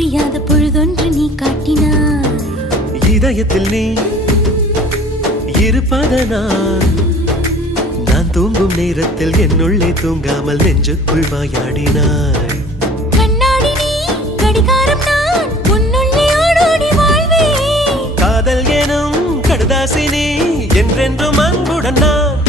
புரியாத பொழுதொன்று நீ காட்டினாய். இதயத்தில் நீ இருப்பதனால் நான் தூங்கும் நேரத்தில் என்னுள்ளே தூங்காமல் நெஞ்சுக்குள் வாயாடினாய். கண்ணாடி நீ கடிகாரம் நான் உன்னுள்ளே ஓடோடி வாழ்வே. காதல் எனும் கடுதாசி நீ என்றென்றும் அன்புடன் நான்